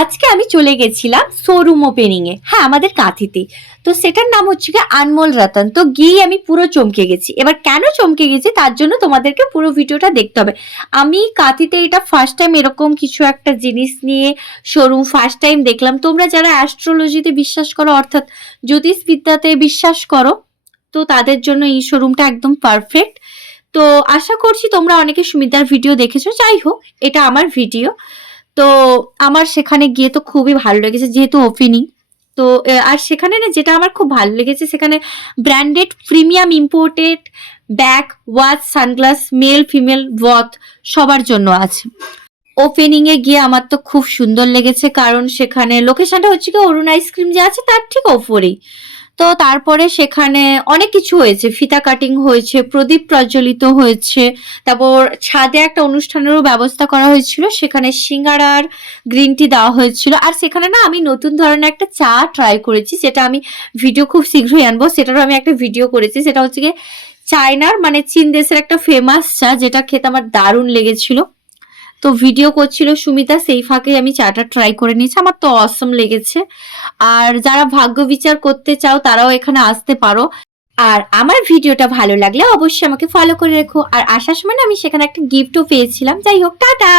আজকে আমি চলে গেছিলাম শোরুম ওপেনিং এ, হ্যাঁ আমাদের কাঁথিতে। তো সেটার নাম হচ্ছে কি আনমোল রতন। তো গিয়ে আমি পুরো চমকে গেছি। এবার কেন চমকে গেছি তার জন্য তোমাদেরকে পুরো ভিডিওটা দেখতে হবে। আমি কাঁথিতে এটা ফার্স্ট টাইম এরকম কিছু একটা জিনিস নিয়ে শোরুম ফার্স্ট টাইম দেখলাম। তোমরা যারা অ্যাস্ট্রোলজিতে বিশ্বাস করো অর্থাৎ জ্যোতিষবিদ্যাতে বিশ্বাস করো, তো তাদের জন্য এই শোরুমটা একদম পারফেক্ট। তো আশা করছি তোমরা অনেকে সুমিতার ভিডিও দেখেছো। যাই হোক, এটা আমার ভিডিও। তো আমার সেখানে গিয়ে তো খুবই ভালো লেগেছে, যেহেতু ওপেনিং। তো আর সেখানে না যেটা আমার খুব ভালো লেগেছে, সেখানে branded premium imported bag, watch, sunglass, male female both সবার জন্য আছে। ওপেনিং এ গিয়ে আমার তো খুব সুন্দর লেগেছে, কারণ সেখানে লোকেশনটা হচ্ছে কি অরুণ আইসক্রিম যে আছে তার ঠিক ওপরেই। তো তারপরে সেখানে অনেক কিছু হয়েছে, ফিতা কাটিং হয়েছে, প্রদীপ প্রজ্বলিত হয়েছে, তারপর ছাদে একটা অনুষ্ঠানেরও ব্যবস্থা করা হয়েছিল, সেখানে সিঙ্গারার গ্রিন টি দেওয়া হয়েছিল। আর সেখানে না আমি নতুন ধরনের একটা চা ট্রাই করেছি, সেটা আমি ভিডিও খুব শীঘ্রই আনবো। সেটারও আমি একটা ভিডিও করেছি, সেটা হচ্ছে গিয়ে চায়নার মানে চীন দেশের একটা ফেমাস চা, যেটা খেতে আমার দারুণ লেগেছিল। তো ভিডিও করছিল সুমিতা, সেই ফাঁকে আমি চাটা ট্রাই করে নিয়েছি, আমার তো অসম লেগেছে। আর যারা ভাগ্য বিচার করতে চাও তারাও এখানে আসতে পারো। আর আমার ভিডিওটা ভালো লাগলে অবশ্যই আমাকে ফলো করে রেখো। আর আসার সময় না আমি সেখানে একটা গিফটও পেয়েছিলাম। যাই হোক, টাটা।